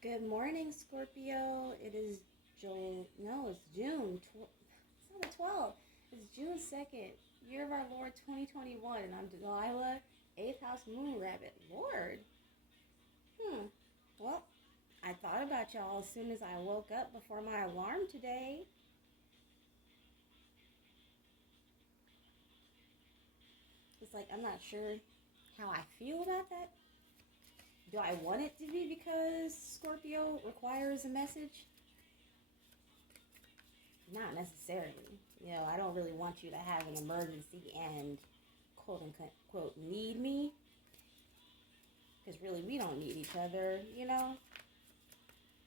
Good morning, Scorpio. It is it's June. It's not the 12th. It's June 2nd, year of our Lord 2021. And I'm Delilah, 8th house moon rabbit. Lord. Well, I thought about y'all as soon as I woke up before my alarm today. It's like, I'm not sure how I feel about that. Do I want it to be because Scorpio requires a message? Not necessarily. I don't really want you to have an emergency and quote unquote need me. Because really, we don't need each other,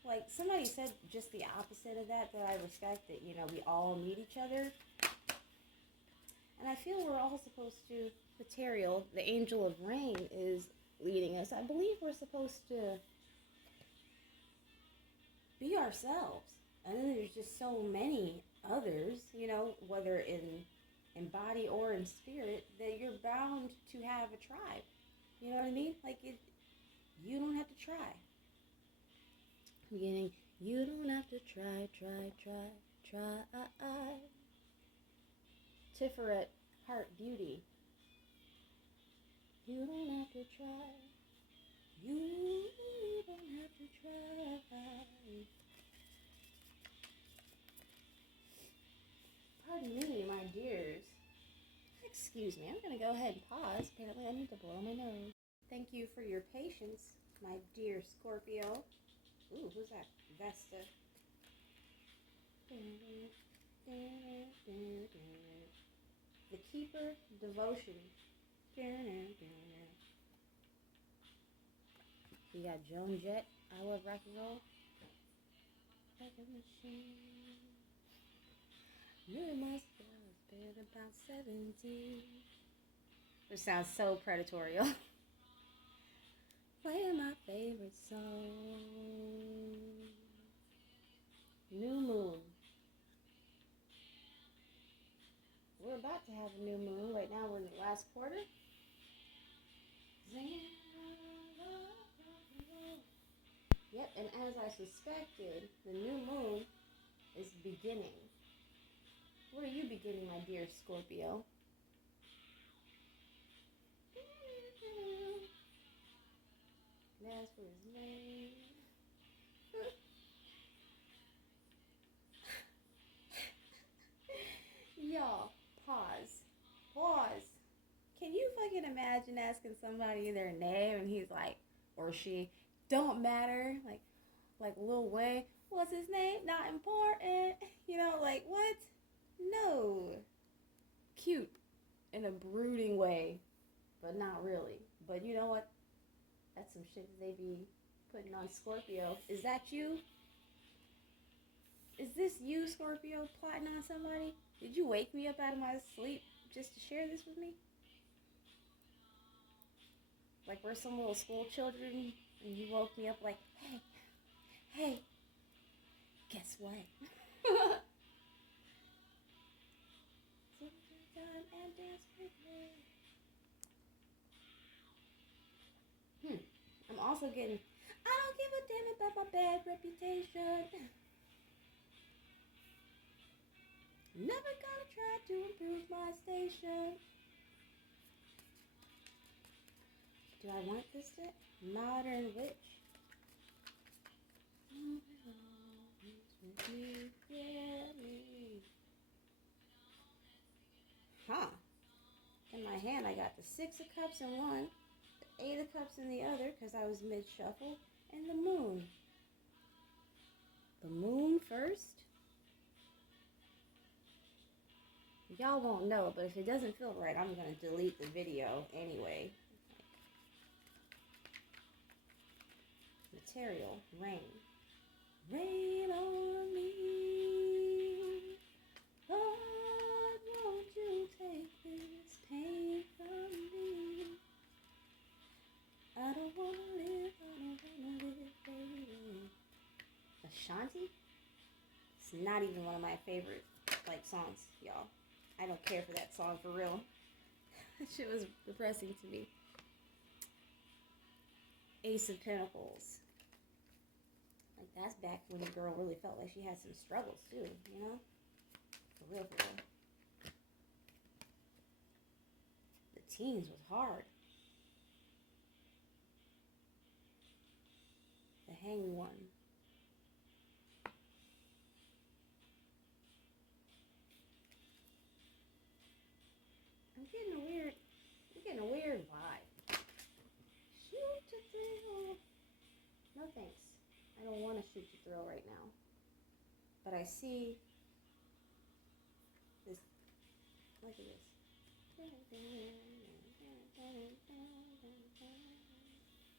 Like somebody said just the opposite of that I respect, that, we all need each other. And I feel we're all supposed to, Material, the angel of rain, is leading us. I believe we're supposed to be ourselves. And then there's just so many others, whether in body or in spirit, that you're bound to have a tribe. You know what I mean? Like, you don't have to try. Beginning, you don't have to try. Tiferet, Heart Beauty. You don't have to try. You don't have to try. Pardon me, my dears. Excuse me, I'm going to go ahead and pause. Apparently I need to blow my nose. Thank you for your patience, my dear Scorpio. Ooh, who's that? Vesta. The Keeper, Devotion. We got Joan Jett, I Love Rock and Roll. Like a machine. You must have been about 17. Which sounds so predatorial. Playing my favorite song. New moon. We're about to have a new moon. Right now we're in the last quarter. Yep, and as I suspected, the new moon is beginning. What are you beginning, my dear Scorpio? That's for his name. Y'all, pause. Can you fucking imagine asking somebody their name and he's like, or she, don't matter, like Lil Wayne, what's his name? Not important. Like, what? No. Cute in a brooding way, but not really. But you know what? That's some shit that they be putting on Scorpio. Is that you? Is this you, Scorpio, plotting on somebody? Did you wake me up out of my sleep just to share this with me? Like we're some little school children and you woke me up like, hey, guess what? And dance with me. I'm also getting, I don't give a damn about my bad reputation. Never gonna try to improve my station. Do I want this set? Modern Witch. Huh. In my hand, I got the 6 of Cups in one, the 8 of Cups in the other, because I was mid-shuffle, and the Moon. The Moon first? Y'all won't know, but if it doesn't feel right, I'm going to delete the video anyway. Material, rain. Rain on me. Lord, won't you take this pain from me? I don't want to live, baby. Ashanti? It's not even one of my favorite, songs, y'all. I don't care for that song, for real. That shit was depressing to me. Ace of Pentacles. Like, that's back when the girl really felt like she had some struggles, too, you know? For real, for real. The teens was hard. The hang one. I'm getting a weird vibe. Shoot to thrill. No thanks. I don't want to shoot to thrill right now. But I see this. Look at this.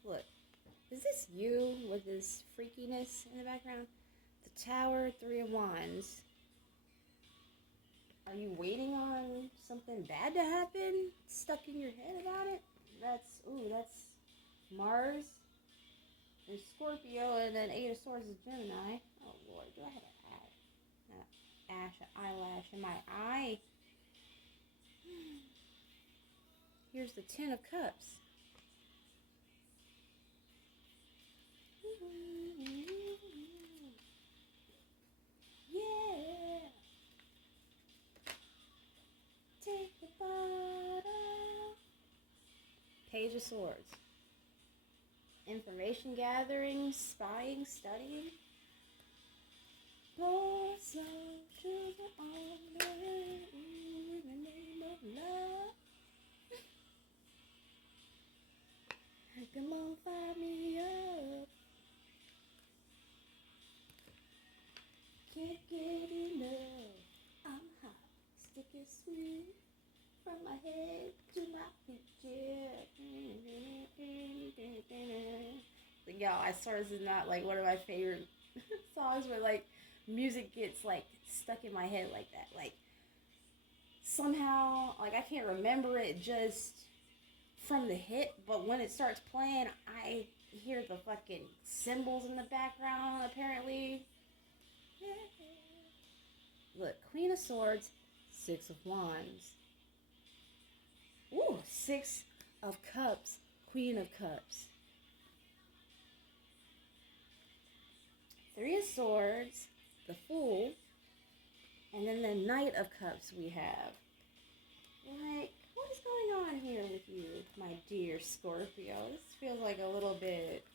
Look. Is this you with this freakiness in the background? The Tower, 3 of Wands. Are you waiting on something bad to happen? Stuck in your head about it? That's Mars and Scorpio, and then 8 of Swords is Gemini. Oh Lord, do I have an eyelash in my eye? Here's the 10 of Cups. Yeah. Take the bottle. Page of Swords. Information gathering, spying, studying. Pour some sugar on the in the name of love. Come on, fire me up. Can't get enough. I'm hot, sticky sweet. From my head to my feet, yeah. Like, y'all, I swear this is not like one of my favorite songs where like music gets like stuck in my head like that. Like somehow, like I can't remember it just from the hit, but when it starts playing, I hear the fucking cymbals in the background, apparently. Look, Queen of Swords, 6 of Wands. Ooh, 6 of Cups, Queen of Cups. 3 of Swords, the Fool, and then the Knight of Cups we have. Like, what is going on here with you, my dear Scorpio? This feels like a little bit...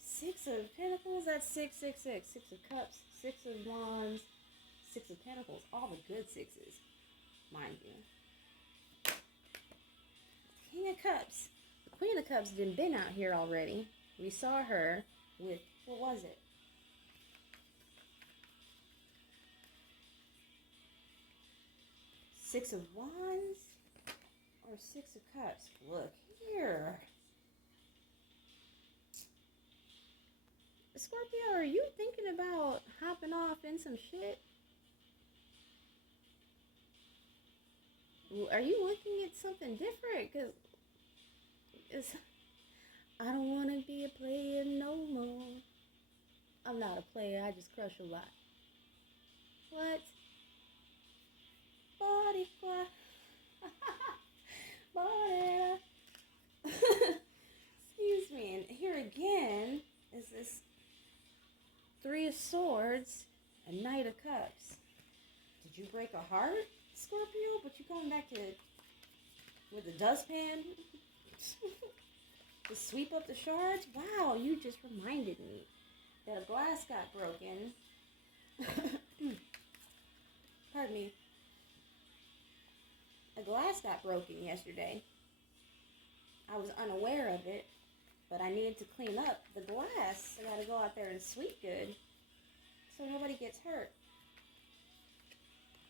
6 of Pentacles, that's 666. 6 of Cups, 6 of Wands, 6 of Pentacles. All the good sixes, mind you. King of Cups. The Queen of Cups done been out here already. We saw her with, what was it? Six of Wands or 6 of Cups? Look here. Scorpio, are you thinking about hopping off in some shit? Are you looking at something different? Because I don't want to be a player no more. I'm not a player, I just crush a lot. What? Body squat. Body. Excuse me. And here again is this 3 of Swords and Knight of Cups. Did you break a heart, Scorpio? But you going back to with the dustpan to sweep up the shards? Wow, you just reminded me that a glass got broken. Pardon me. A glass got broken yesterday. I was unaware of it, but I needed to clean up the glass. I gotta go out there and sweep good so nobody gets hurt.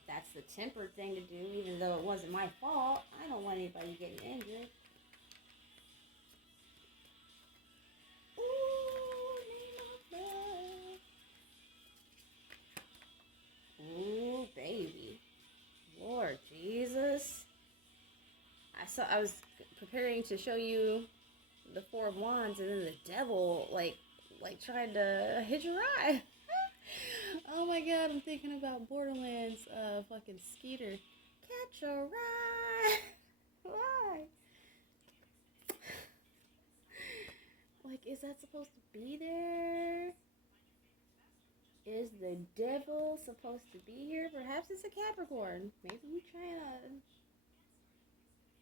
That's the tempered thing to do, even though it wasn't my fault. I don't want anybody getting injured. Ooh, name of love. Ooh, baby. Lord Jesus. I was preparing to show you the 4 of Wands, and then the devil like trying to hitch a ride. Oh my god, I'm thinking about Borderlands fucking Skeeter. Catch a ride. Why? Like, is that supposed to be there? Is the devil supposed to be here? Perhaps it's a Capricorn. Maybe you trying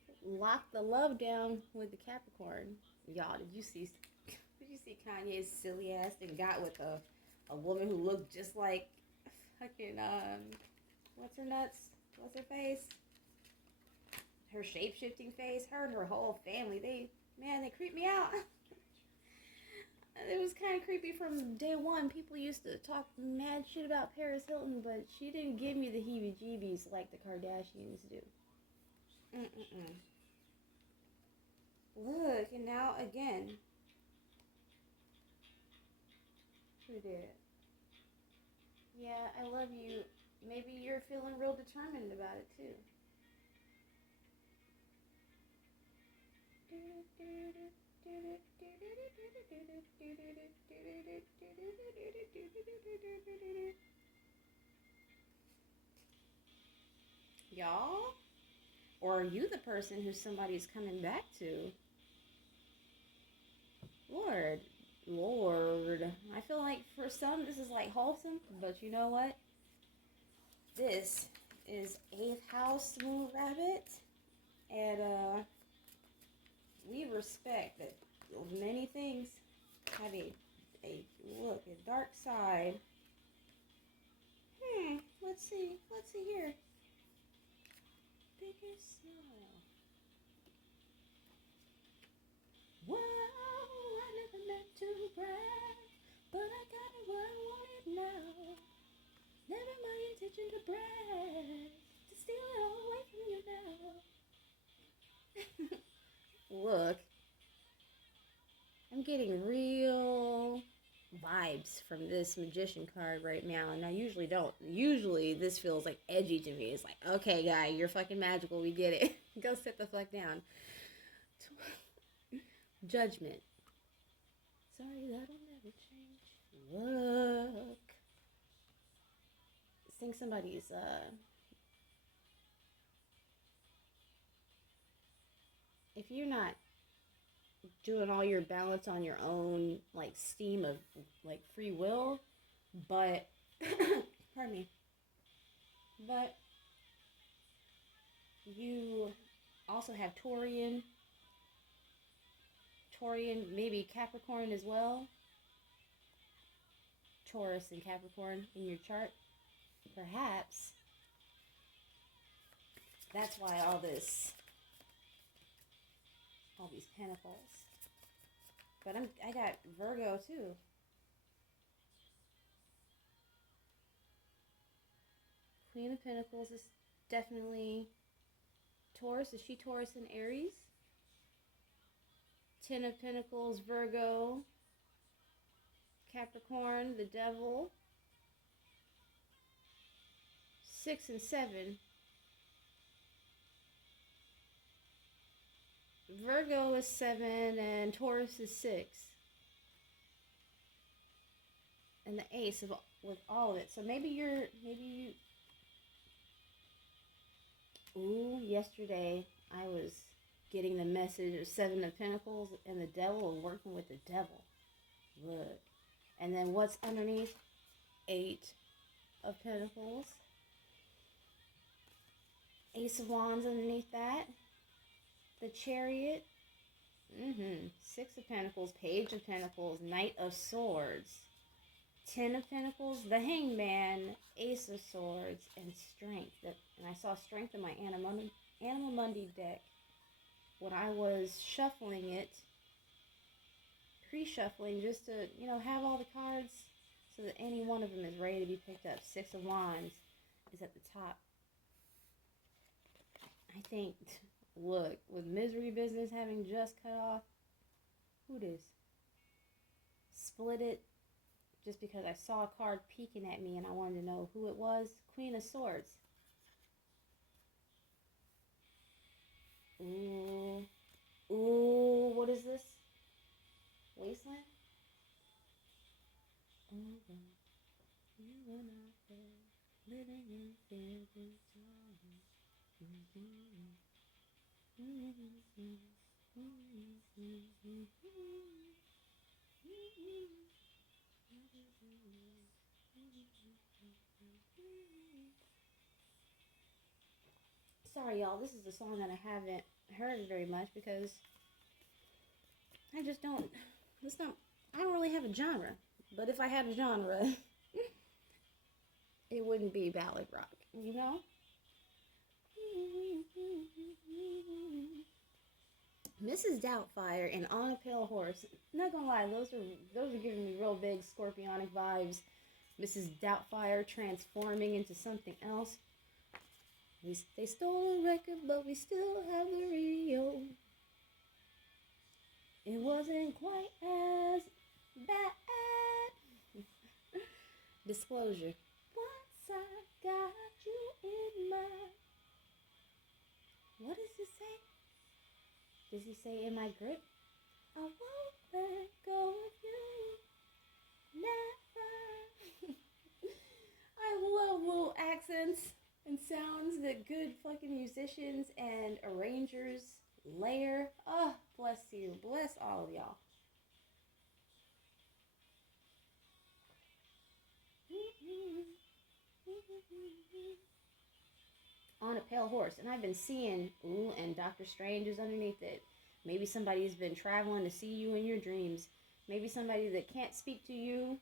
to lock the love down with the Capricorn. Y'all, did you see Kanye's silly ass that got with a woman who looked just like fucking what's her nuts? What's her face? Her shape-shifting face. Her and her whole family. They creep me out. It was kind of creepy from day one. People used to talk mad shit about Paris Hilton, but she didn't give me the heebie-jeebies like the Kardashians do. Look, and now again. Who did? Yeah, I love you. Maybe you're feeling real determined about it too. Y'all? Or are you the person who somebody's coming back to? Lord. I feel like for some this is like wholesome, but you know what? This is 8th house Moon Rabbit, and we respect that many things have a dark side. Let's see here. Biggest smile. Whoa, I never meant to brag, but I got it what I wanted now. Never my intention to brag, to steal it all away from you now. Look, I'm getting real vibes from this magician card right now, and I usually don't. Usually this feels like edgy to me. It's like, okay, guy, you're fucking magical, we get it. Go sit the fuck down. Judgment. Sorry, that'll never change. Look. I think somebody's, if you're not doing all your balance on your own, like, steam of, like, free will, but, pardon me, but you also have Taurian, maybe Capricorn as well, Taurus and Capricorn in your chart, perhaps that's why all these pentacles. But I got Virgo too. Queen of Pentacles is definitely Taurus. Is she Taurus and Aries? 10 of Pentacles, Virgo, Capricorn, the Devil. 6 and 7. Virgo is 7 and Taurus is 6. And the Ace with all of it. So maybe you. Ooh, yesterday I was getting the message of 7 of Pentacles and the Devil and working with the Devil. Look. And then what's underneath? 8 of Pentacles. Ace of Wands underneath that. The Chariot. 6 of Pentacles. Page of Pentacles. Knight of Swords. 10 of Pentacles. The Hangman. Ace of Swords. And Strength. And I saw Strength in my Animal Monday deck. When I was shuffling it. Pre-shuffling. Just to, have all the cards. So that any one of them is ready to be picked up. 6 of Wands is at the top. I think, look, with Misery Business having just cut off, who this? Split it, just because I saw a card peeking at me and I wanted to know who it was. Queen of Swords. Ooh, what is this? Wasteland? You and I living in fairy Sorry, y'all. This is a song that I haven't heard very much because I just don't. It's not. I don't really have a genre. But if I had a genre, it wouldn't be ballad rock. You know. Mrs. Doubtfire and On a Pale Horse. Not gonna lie, those are giving me real big scorpionic vibes. Mrs. Doubtfire transforming into something else. They stole the record, but we still have the radio. It wasn't quite as bad. Disclosure. Once I got you in my... What does it say? Does he say in my grip? I won't let go of you. Never. I love little accents and sounds that good fucking musicians and arrangers layer. Oh, bless you. Bless all of y'all. On a Pale Horse. And I've been seeing, ooh, and Doctor Strange is underneath it. Maybe somebody's been traveling to see you in your dreams. Maybe somebody that can't speak to you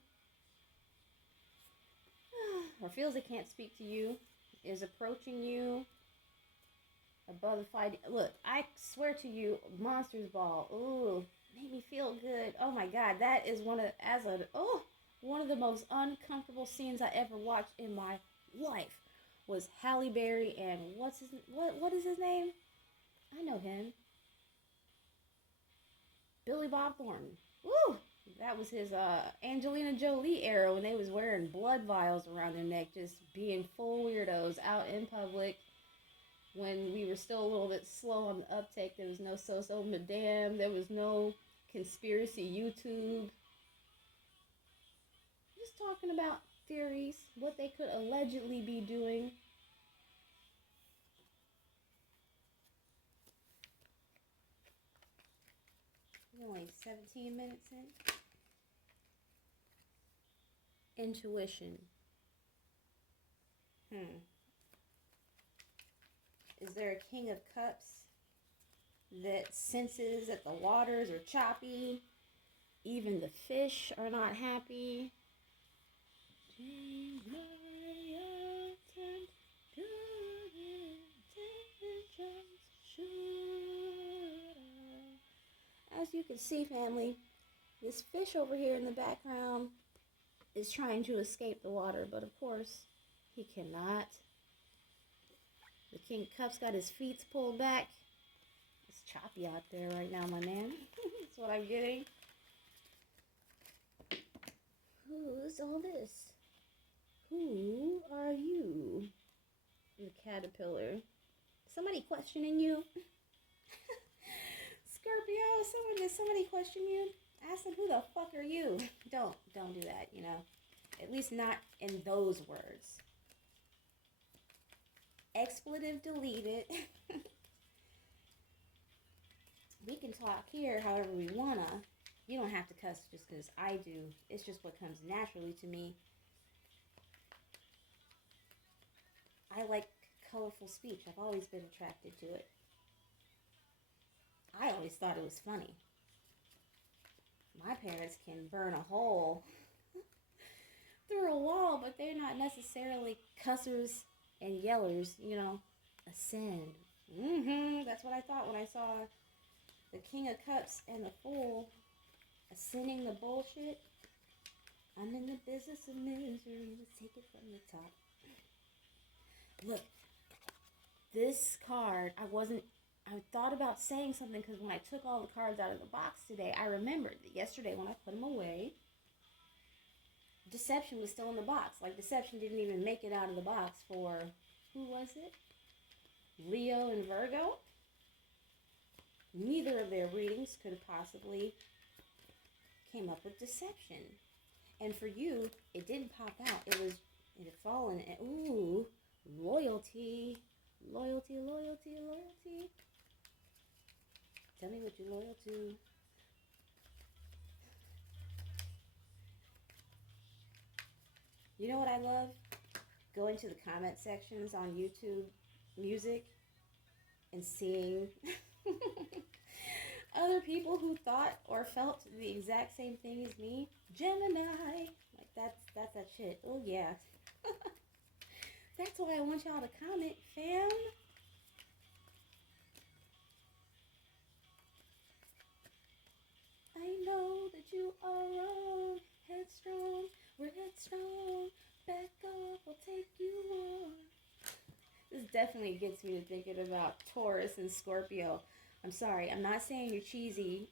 or feels they can't speak to you is approaching you above the fight. Look, I swear to you, Monsters Ball. Ooh, made me feel good. Oh my God, that is one of the most uncomfortable scenes I ever watched in my life. Was Halle Berry and what is his name? I know him. Billy Bob Thornton. Woo! That was his Angelina Jolie era when they was wearing blood vials around their neck, just being full weirdos out in public. When we were still a little bit slow on the uptake, there was no So Madame, there was no conspiracy YouTube. Just talking about theories, what they could allegedly be doing. We're only 17 minutes in. Intuition. Is there a King of Cups that senses that the waters are choppy? Even the fish are not happy. As you can see, family, this fish over here in the background is trying to escape the water, but of course, he cannot. The King of Cups got his feet pulled back. It's choppy out there right now, my man. That's what I'm getting. Who's all this? Who are you? The caterpillar. Somebody questioning you? Scorpio, did somebody question you? Ask them, who the fuck are you? Don't do that, you know. At least not in those words. Expletive deleted. We can talk here however we wanna. You don't have to cuss just because I do. It's just what comes naturally to me. I like colorful speech. I've always been attracted to it. I always thought it was funny. My parents can burn a hole through a wall, but they're not necessarily cussers and yellers, you know. Ascend. That's what I thought when I saw the King of Cups and the Fool ascending the bullshit. I'm in the business of misery. Let's take it from the top. Look, this card, I thought about saying something because when I took all the cards out of the box today, I remembered that yesterday when I put them away, Deception was still in the box. Like, Deception didn't even make it out of the box for, who was it? Leo and Virgo? Neither of their readings could have possibly came up with Deception. And for you, it didn't pop out. It had fallen. Ooh, loyalty. Loyalty, loyalty, loyalty. Tell me what you're loyal to. You know what I love? Going to the comment sections on YouTube music and seeing other people who thought or felt the exact same thing as me. Gemini. Like that's that shit. Oh yeah. That's why I want y'all to comment, fam. I know that you are wrong. Headstrong, we're headstrong. Back up, I'll take you on. This definitely gets me to thinking about Taurus and Scorpio. I'm sorry, I'm not saying you're cheesy.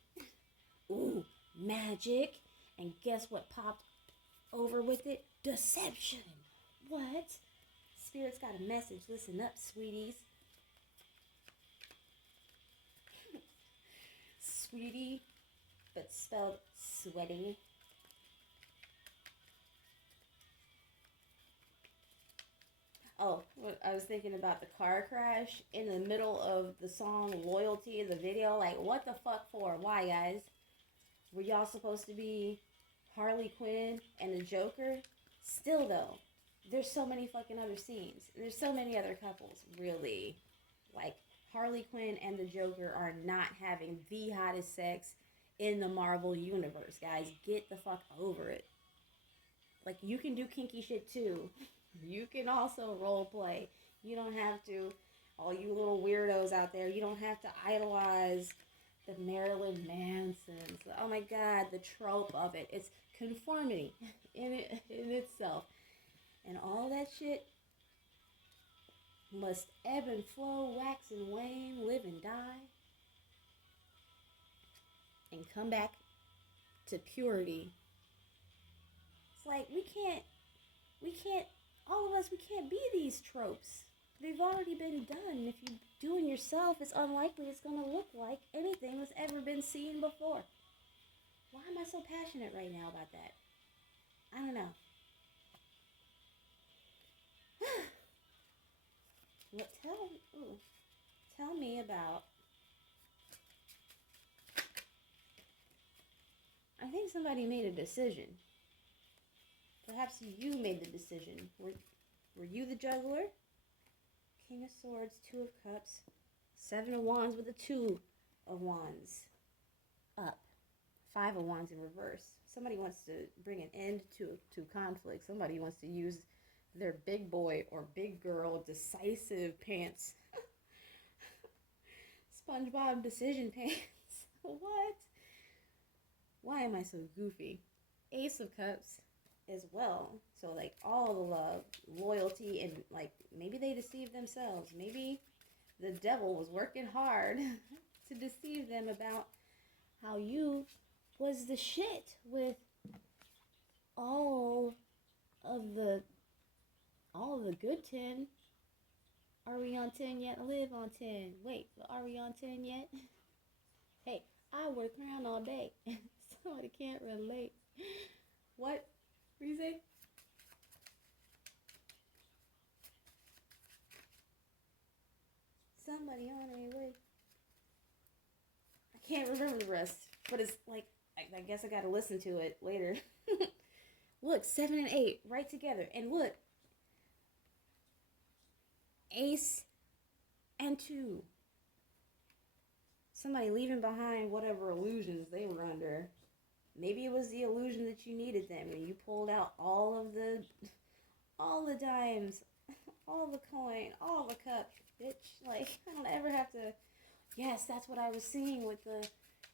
Ooh, magic. And guess what popped over with it? Deception. What? Spirit's got a message. Listen up, sweeties. Sweetie, but spelled sweaty. Oh, I was thinking about the car crash in the middle of the song Loyalty, the video. Like, what the fuck for? Why, guys? Were y'all supposed to be Harley Quinn and the Joker? Still, though, there's so many fucking other scenes. There's so many other couples, really. Like, Harley Quinn and the Joker are not having the hottest sex in the Marvel universe, guys. Get the fuck over it. Like, you can do kinky shit, too. You can also role play. You don't have to, all you little weirdos out there, you don't have to idolize the Marilyn Mansons. Oh my God, the trope of it. It's conformity in itself. And all that shit must ebb and flow, wax and wane, live and die, and come back to purity. It's like we can't, all of us, we can't be these tropes. They've already been done. If you do it yourself, it's unlikely it's going to look like anything that's ever been seen before. Why am I so passionate right now about that? I don't know. Tell me about, I think somebody made a decision. Perhaps you made the decision. Were you the juggler? King of Swords, Two of Cups, Seven of Wands with a Two of Wands up, Five of Wands in reverse. Somebody wants to bring an end to conflict. Somebody wants to use their big boy or big girl decisive pants. SpongeBob decision pants. What? Why am I so goofy? Ace of Cups as well. So like all the love, loyalty, and like maybe they deceived themselves. Maybe the devil was working hard to deceive them about how you was the shit with all of the good 10. Are we on 10 yet? I live on 10. Wait, are we on 10 yet? Hey, I wear crown all day. Somebody can't relate. What? What do you say? Somebody on me, wait. I can't remember the rest, but it's like, I guess I gotta listen to it later. Look, 7 and 8 right together. And look, Ace and 2. Somebody leaving behind whatever illusions they were under. Maybe it was the illusion that you needed them and you pulled out all the dimes, all the coin, all the cups, bitch. Like, I don't ever have to. Yes, that's what I was seeing with the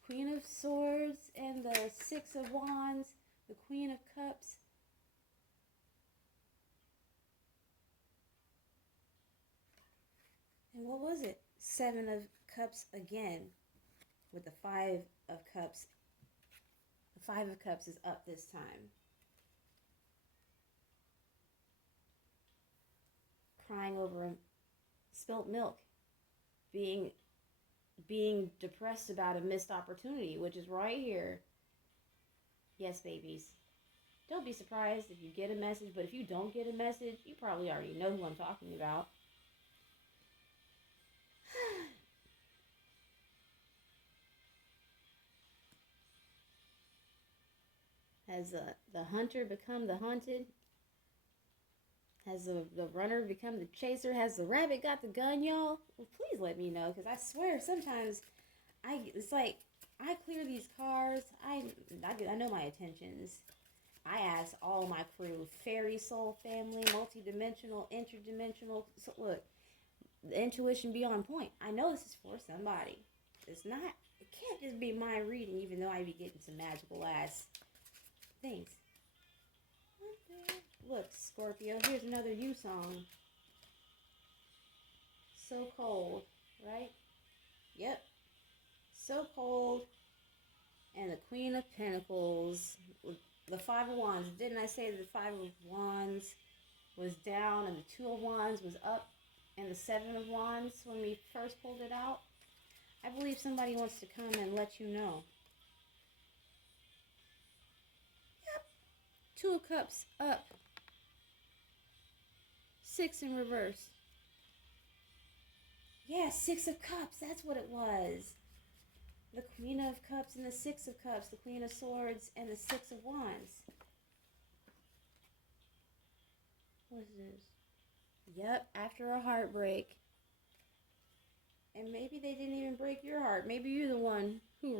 Queen of Swords and the Six of Wands, the Queen of Cups. And what was it? 7 of Cups again with the 5 of Cups. The 5 of Cups is up this time. Crying over spilt milk. Being depressed about a missed opportunity, which is right here. Yes, babies. Don't be surprised if you get a message, but if you don't get a message, you probably already know who I'm talking about. Has the hunter become the hunted? Has the runner become the chaser? Has the rabbit got the gun, y'all? Well, please let me know, because I swear sometimes it's like I clear these cars. I know my intentions. I ask all my crew, fairy, soul, family, multi-dimensional, interdimensional. So look, the intuition be on point. I know this is for somebody. It's not. It can't just be my reading, even though I be getting some magical ass things. Look, Scorpio, here's another you song. So cold, right? Yep. So cold. And the Queen of Pentacles. The Five of Wands. Didn't I say the Five of Wands was down and the Two of Wands was up and the Seven of Wands when we first pulled it out? I believe somebody wants to come and let you know. Yep. Two of Cups up. Six in reverse. Yeah, Six of Cups. That's what it was. The Queen of Cups and the Six of Cups. The Queen of Swords and the Six of Wands. What is this? Yep, after a heartbreak. And maybe they didn't even break your heart. Maybe you're the one who